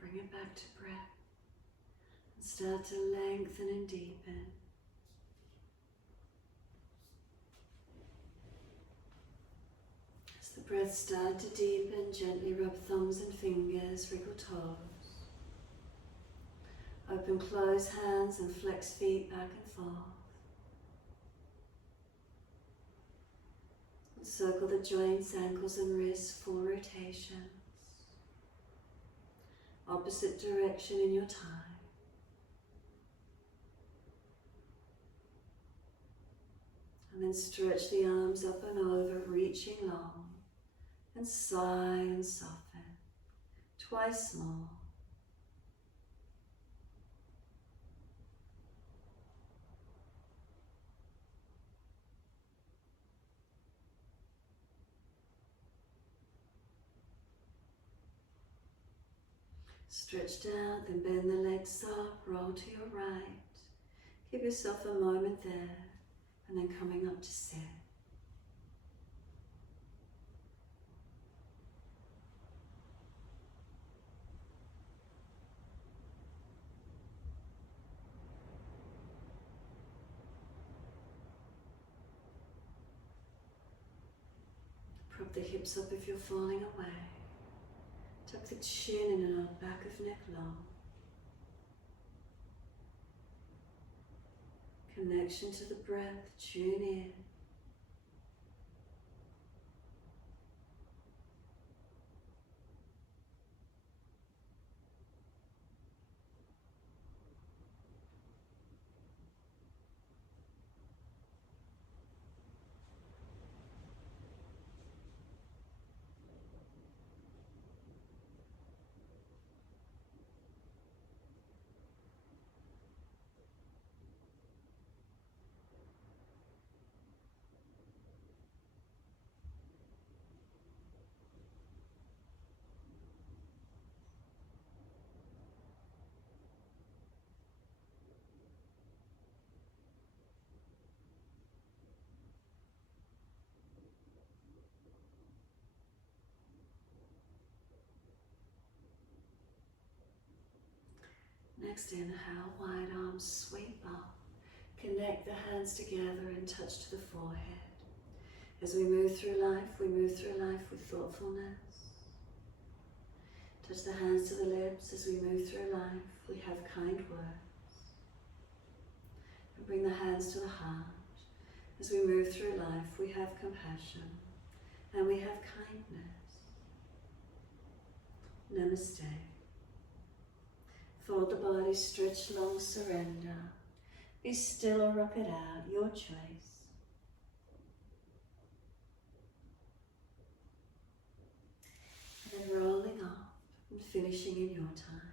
Bring it back to breath and start to lengthen and deepen. As the breath starts to deepen, gently rub thumbs and fingers, wriggle toes. Open, close hands and flex feet back and forth. Circle the joints, ankles and wrists, 4 rotations. opposite direction in your time. And then stretch the arms up and over, reaching long, and sigh and soften. Twice more. Stretch down, then bend the legs up, roll to your right. Give yourself a moment there, and then coming up to sit. Prop the hips up if you're falling away. Tuck the chin in and out, back of neck long. Connection to the breath, tune in. Next inhale, wide arms sweep up. Connect the hands together and touch to the forehead. As we move through life with thoughtfulness. Touch the hands to the lips. As we move through life, we have kind words. And bring the hands to the heart. As we move through life, we have compassion and we have kindness. Namaste. Fold the body, stretch long, surrender. Be still or rock it out, your choice. And then rolling up and finishing in your time.